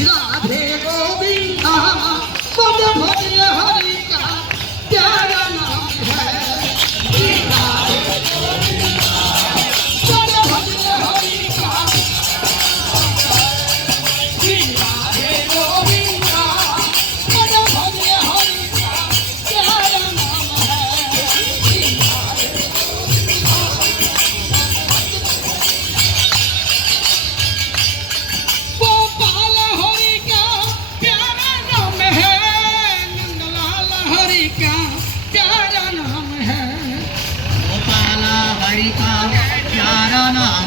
राधे गोविंदा पद भज हरि का प्यारा नाम है। राधे गोविंदा पद भज हरि का, राधे गोविंदा पद भज हरि का प्यारा नाम है। गोपाल हरि का प्यारा नाम है, नंदलाल हरि का प्यारा नाम है। गोपाल हरि का प्यारा नाम